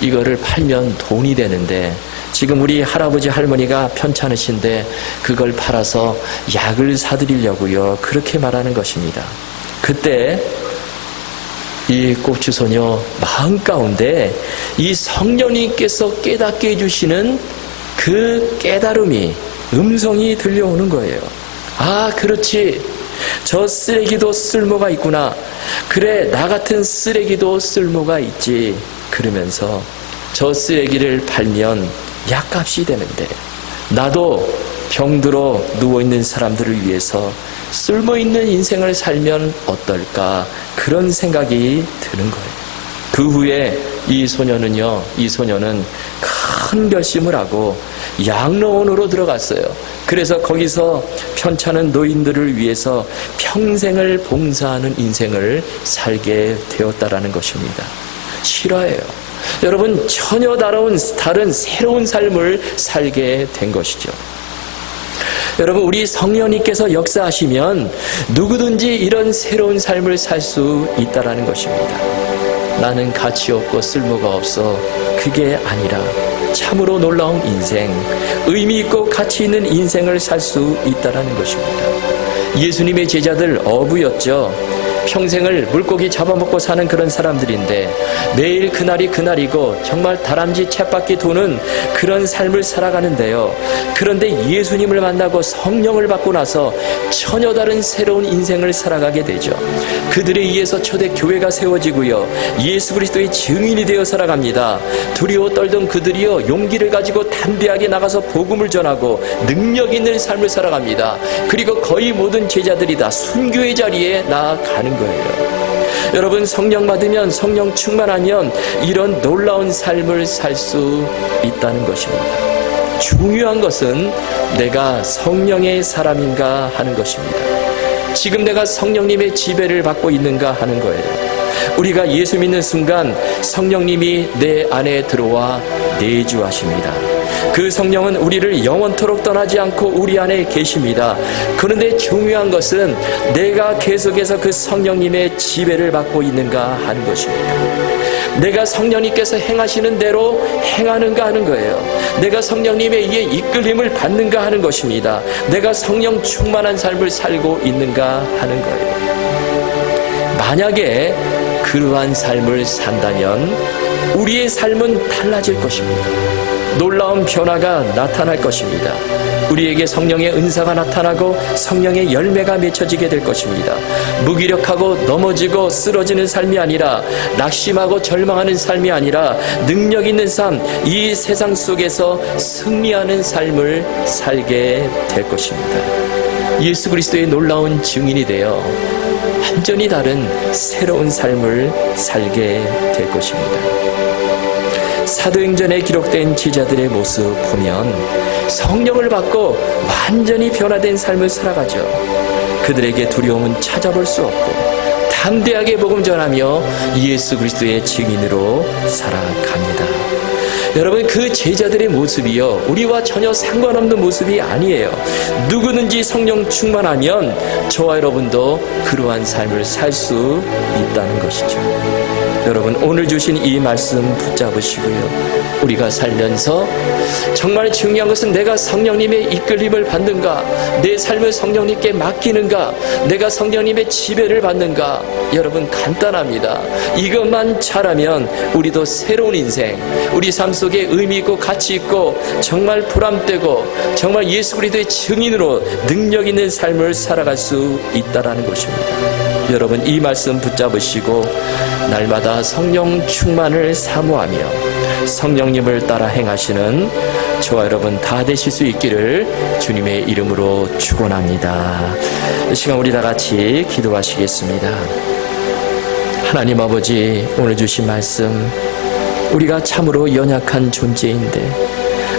이거를 팔면 돈이 되는데 지금 우리 할아버지 할머니가 편찮으신데 그걸 팔아서 약을 사드리려고요. 그렇게 말하는 것입니다. 그때 이 꼽추 소녀 마음 가운데 이 성령님께서 깨닫게 해주시는 그 깨달음이, 음성이 들려오는 거예요. 그렇지, 저 쓰레기도 쓸모가 있구나. 그래, 나 같은 쓰레기도 쓸모가 있지. 그러면서 저 쓰레기를 팔면 약값이 되는데 나도 병들어 누워있는 사람들을 위해서 쓸모있는 인생을 살면 어떨까, 그런 생각이 드는 거예요. 그 후에 이 소녀는 큰 결심을 하고 양로원으로 들어갔어요. 그래서 거기서 편찮은 노인들을 위해서 평생을 봉사하는 인생을 살게 되었다라는 것입니다. 실화예요. 여러분, 전혀 다른 새로운 삶을 살게 된 것이죠. 여러분, 우리 성령님께서 역사하시면 누구든지 이런 새로운 삶을 살 수 있다라는 것입니다. 나는 가치 없고 쓸모가 없어. 그게 아니라 참으로 놀라운 인생, 의미 있고 가치 있는 인생을 살 수 있다라는 것입니다. 예수님의 제자들 어부였죠. 평생을 물고기 잡아먹고 사는 그런 사람들인데 매일 그날이 그날이고 정말 다람쥐 쳇바퀴 도는 그런 삶을 살아가는데요. 그런데 예수님을 만나고 성령을 받고 나서 전혀 다른 새로운 인생을 살아가게 되죠. 그들에 의해서 초대 교회가 세워지고요. 예수 그리스도의 증인이 되어 살아갑니다. 두려워 떨던 그들이요, 용기를 가지고 담대하게 나가서 복음을 전하고 능력 있는 삶을 살아갑니다. 그리고 거의 모든 제자들이 다 순교의 자리에 나아가는 거예요. 여러분, 성령 받으면, 성령 충만하면 이런 놀라운 삶을 살 수 있다는 것입니다. 중요한 것은 내가 성령의 사람인가 하는 것입니다. 지금 내가 성령님의 지배를 받고 있는가 하는 거예요. 우리가 예수 믿는 순간 성령님이 내 안에 들어와 내주하십니다. 그 성령은 우리를 영원토록 떠나지 않고 우리 안에 계십니다. 그런데 중요한 것은 내가 계속해서 그 성령님의 지배를 받고 있는가 하는 것입니다. 내가 성령님께서 행하시는 대로 행하는가 하는 거예요. 내가 성령님에 의해 이끌림을 받는가 하는 것입니다. 내가 성령 충만한 삶을 살고 있는가 하는 거예요. 만약에 그러한 삶을 산다면 우리의 삶은 달라질 것입니다. 놀라운 변화가 나타날 것입니다. 우리에게 성령의 은사가 나타나고 성령의 열매가 맺혀지게 될 것입니다. 무기력하고 넘어지고 쓰러지는 삶이 아니라, 낙심하고 절망하는 삶이 아니라 능력 있는 삶, 이 세상 속에서 승리하는 삶을 살게 될 것입니다. 예수 그리스도의 놀라운 증인이 되어 완전히 다른 새로운 삶을 살게 될 것입니다. 사도행전에 기록된 제자들의 모습 보면 성령을 받고 완전히 변화된 삶을 살아가죠. 그들에게 두려움은 찾아볼 수 없고 담대하게 복음 전하며 예수 그리스도의 증인으로 살아갑니다. 여러분, 그 제자들의 모습이요, 우리와 전혀 상관없는 모습이 아니에요. 누구든지 성령 충만하면 저와 여러분도 그러한 삶을 살 수 있다는 것이죠. 여러분, 오늘 주신 이 말씀 붙잡으시고요. 우리가 살면서 정말 중요한 것은 내가 성령님의 이끌림을 받는가, 내 삶을 성령님께 맡기는가, 내가 성령님의 지배를 받는가. 여러분, 간단합니다. 이것만 잘하면 우리도 새로운 인생, 우리 삶 속에 의미 있고 가치 있고 정말 보람되고 정말 예수 그리스도의 증인으로 능력 있는 삶을 살아갈 수 있다라는 것입니다. 여러분, 이 말씀 붙잡으시고 날마다 성령 충만을 사모하며 성령님을 따라 행하시는 저와 여러분 다 되실 수 있기를 주님의 이름으로 축원합니다. 이 시간 우리 다 같이 기도하시겠습니다. 하나님 아버지, 오늘 주신 말씀, 우리가 참으로 연약한 존재인데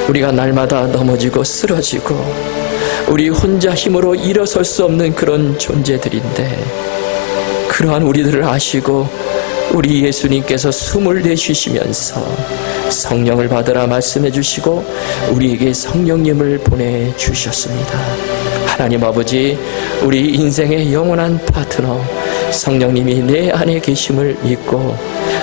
우리가 날마다 넘어지고 쓰러지고 우리 혼자 힘으로 일어설 수 없는 그런 존재들인데, 그러한 우리들을 아시고 우리 예수님께서 숨을 내쉬시면서 성령을 받으라 말씀해 주시고 우리에게 성령님을 보내주셨습니다. 하나님 아버지, 우리 인생의 영원한 파트너 성령님이 내 안에 계심을 믿고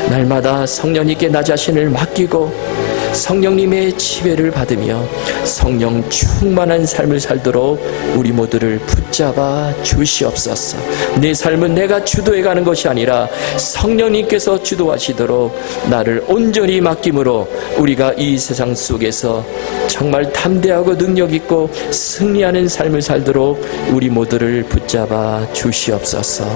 날마다 성령님께 나 자신을 맡기고 성령님의 지배를 받으며 성령 충만한 삶을 살도록 우리 모두를 붙잡아 주시옵소서. 내 삶은 내가 주도해가는 것이 아니라 성령님께서 주도하시도록 나를 온전히 맡김으로 우리가 이 세상 속에서 정말 담대하고 능력 있고 승리하는 삶을 살도록 우리 모두를 붙잡아 주시옵소서.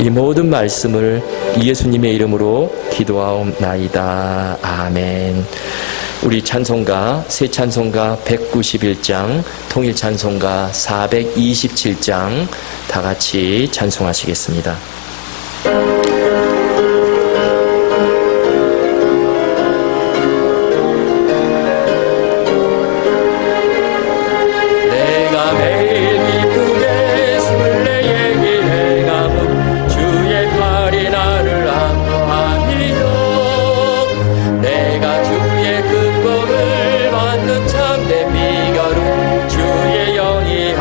이 모든 말씀을 예수님의 이름으로 기도하옵나이다. 아멘. 우리 찬송가, 새 찬송가 191장, 통일 찬송가 427장 다 같이 찬송하시겠습니다. 주의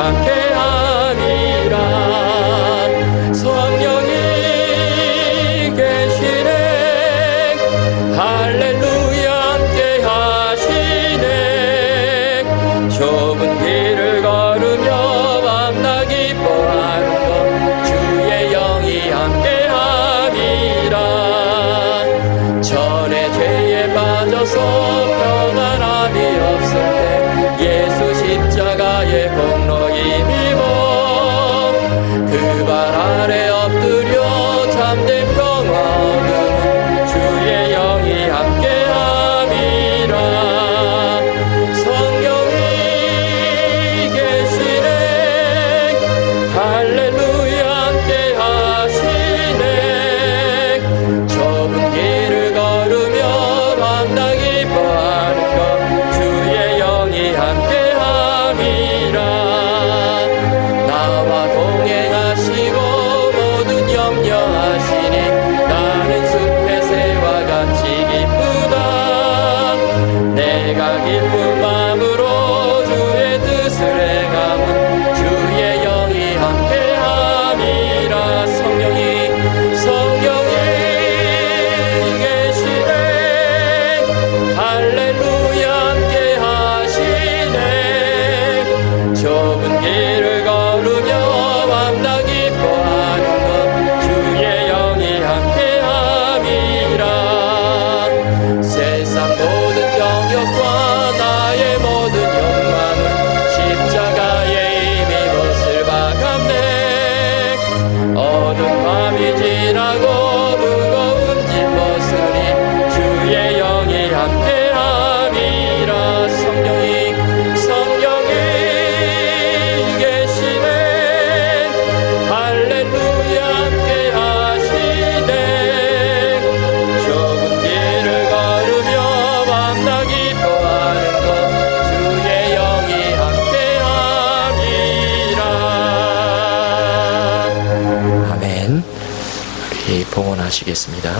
부르시겠습니다.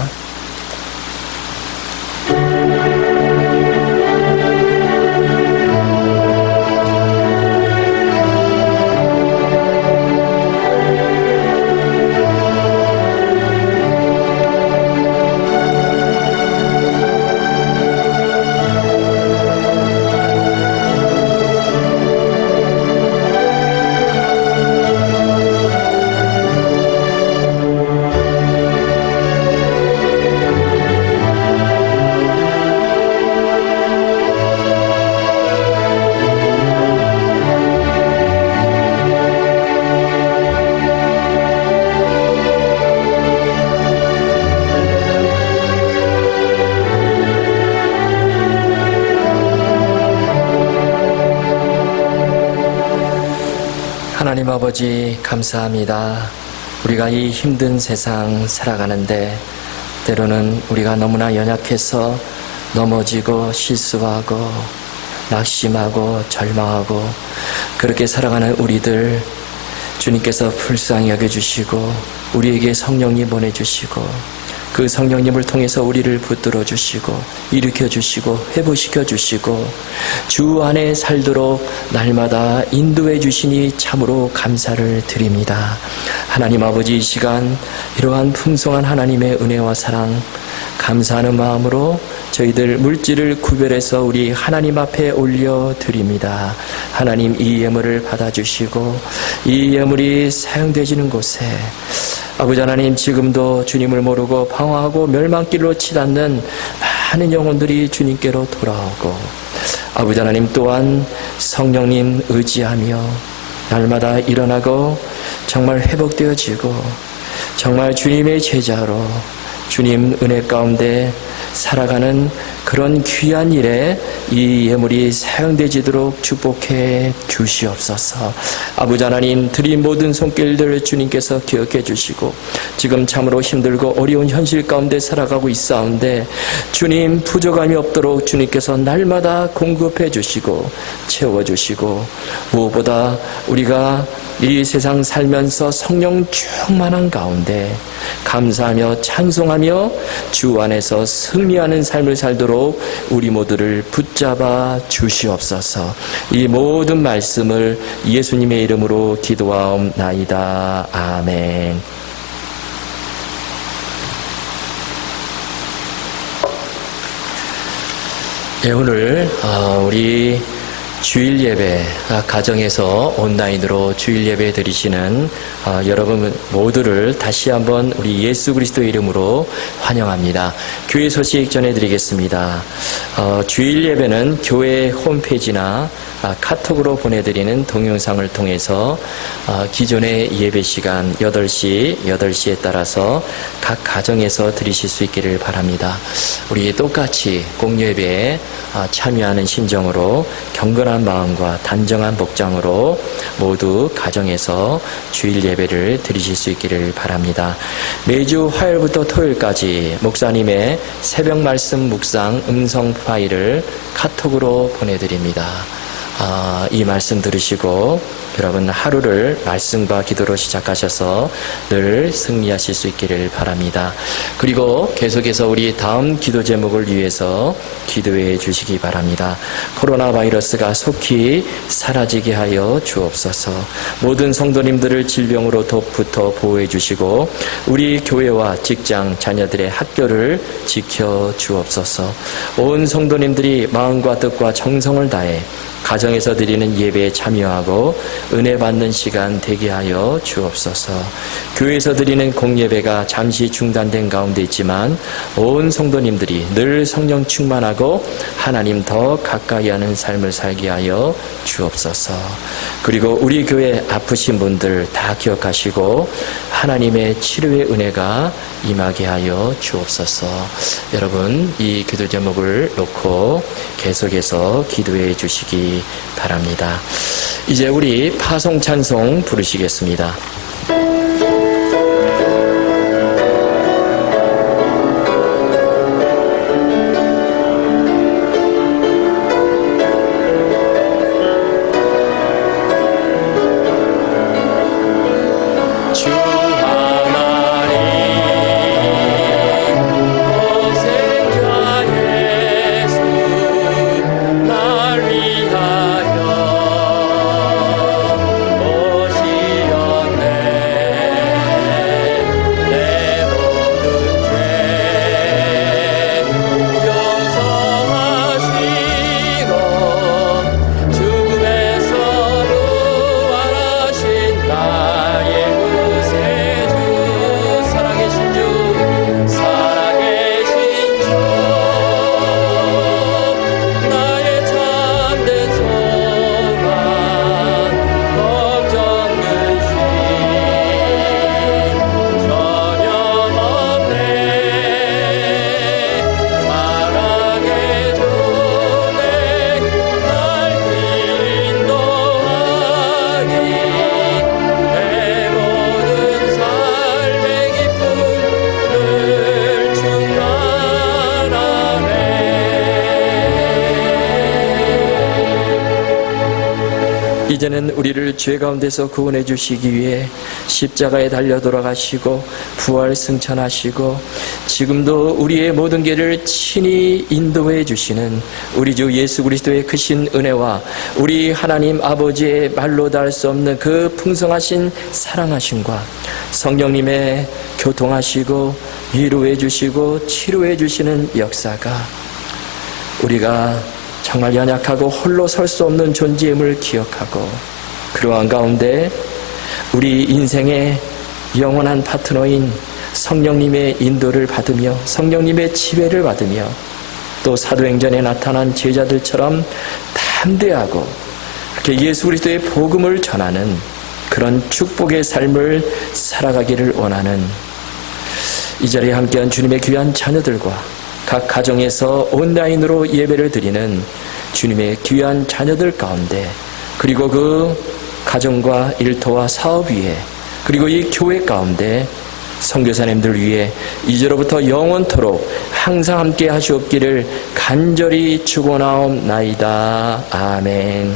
하나님 아버지 감사합니다. 우리가 이 힘든 세상 살아가는데 때로는 우리가 너무나 연약해서 넘어지고 실수하고 낙심하고 절망하고 그렇게 살아가는 우리들 주님께서 불쌍히 여겨주시고 우리에게 성령님 보내주시고 그 성령님을 통해서 우리를 붙들어 주시고 일으켜 주시고 회복시켜 주시고 주 안에 살도록 날마다 인도해 주시니 참으로 감사를 드립니다. 하나님 아버지 이 시간 이러한 풍성한 하나님의 은혜와 사랑 감사하는 마음으로 저희들 물질을 구별해서 우리 하나님 앞에 올려드립니다. 하나님 이 예물을 받아주시고 이 예물이 사용되지는 곳에 아버지 하나님 지금도 주님을 모르고 방황하고 멸망길로 치닫는 많은 영혼들이 주님께로 돌아오고 아버지 하나님 또한 성령님 의지하며 날마다 일어나고 정말 회복되어지고 정말 주님의 제자로 주님 은혜 가운데 살아가는 그런 귀한 일에 이 예물이 사용되지도록 축복해 주시옵소서. 아버지 하나님 드린 모든 손길들을 주님께서 기억해 주시고 지금 참으로 힘들고 어려운 현실 가운데 살아가고 있사온데 주님 부족함이 없도록 주님께서 날마다 공급해 주시고 채워주시고 무엇보다 우리가 이 세상 살면서 성령 충만한 가운데 감사하며 찬송하며 주 안에서 승리하는 삶을 살도록 우리 모두를 붙잡아 주시옵소서. 이 모든 말씀을 예수님의 이름으로 기도하옵나이다. 아멘. 예, 오늘 우리 주일 예배, 가정에서 온라인으로 주일 예배 드리시는 여러분 모두를 다시 한번 우리 예수 그리스도 이름으로 환영합니다. 교회 소식 전해드리겠습니다. 주일 예배는 교회 홈페이지나 카톡으로 보내드리는 동영상을 통해서 기존의 예배 시간 8시에 따라서 각 가정에서 드리실 수 있기를 바랍니다. 우리 똑같이 공예배에 참여하는 심정으로 경건한 마음과 단정한 복장으로 모두 가정에서 주일 예배를 드리실 수 있기를 바랍니다. 매주 화요일부터 토요일까지 목사님의 새벽 말씀 묵상 음성 파일을 카톡으로 보내드립니다. 이 말씀 들으시고 여러분 하루를 말씀과 기도로 시작하셔서 늘 승리하실 수 있기를 바랍니다. 그리고 계속해서 우리 다음 기도 제목을 위해서 기도해 주시기 바랍니다. 코로나 바이러스가 속히 사라지게 하여 주옵소서. 모든 성도님들을 질병으로부터 보호해 주시고 우리 교회와 직장 자녀들의 학교를 지켜 주옵소서. 온 성도님들이 마음과 뜻과 정성을 다해 가정에서 드리는 예배에 참여하고 은혜 받는 시간 되게 하여 주옵소서. 교회에서 드리는 공예배가 잠시 중단된 가운데 있지만 온 성도님들이 늘 성령 충만하고 하나님 더 가까이 하는 삶을 살게 하여 주옵소서. 그리고 우리 교회 아프신 분들 다 기억하시고 하나님의 치료의 은혜가 임하게 하여 주옵소서. 여러분 이 기도 제목을 놓고 계속해서 기도해 주시기 바랍니다. 이제 우리 파송 찬송 부르시겠습니다. 주 하나님 이제는 우리를 죄 가운데서 구원해 주시기 위해 십자가에 달려 돌아가시고 부활 승천하시고 지금도 우리의 모든 길을 친히 인도해 주시는 우리 주 예수 그리스도의 크신 은혜와 우리 하나님 아버지의 말로 닿을 수 없는 그 풍성하신 사랑하심과 성령님의 교통하시고 위로해 주시고 치료해 주시는 역사가 우리가 정말 연약하고 홀로 설 수 없는 존재임을 기억하고 그러한 가운데 우리 인생의 영원한 파트너인 성령님의 인도를 받으며 성령님의 지배를 받으며 또 사도행전에 나타난 제자들처럼 담대하고 이렇게 예수 그리스도의 복음을 전하는 그런 축복의 삶을 살아가기를 원하는 이 자리에 함께한 주님의 귀한 자녀들과 각 가정에서 온라인으로 예배를 드리는 주님의 귀한 자녀들 가운데 그리고 그 가정과 일터와 사업 위에 그리고 이 교회 가운데 선교사님들 위해 이제로부터 영원토록 항상 함께 하시옵기를 간절히 축원하옵나이다. 아멘.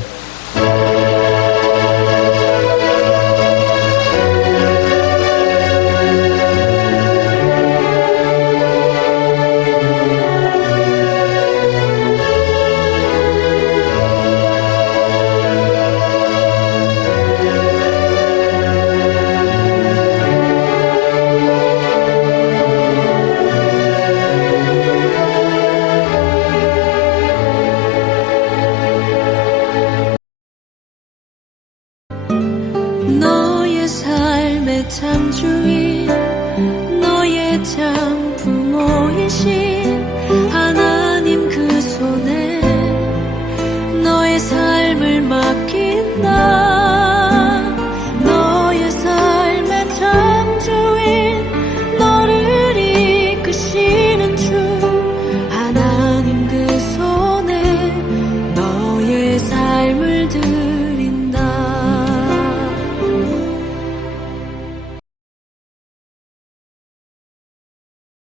너의 삶의 참 주인 너의 참 부모이신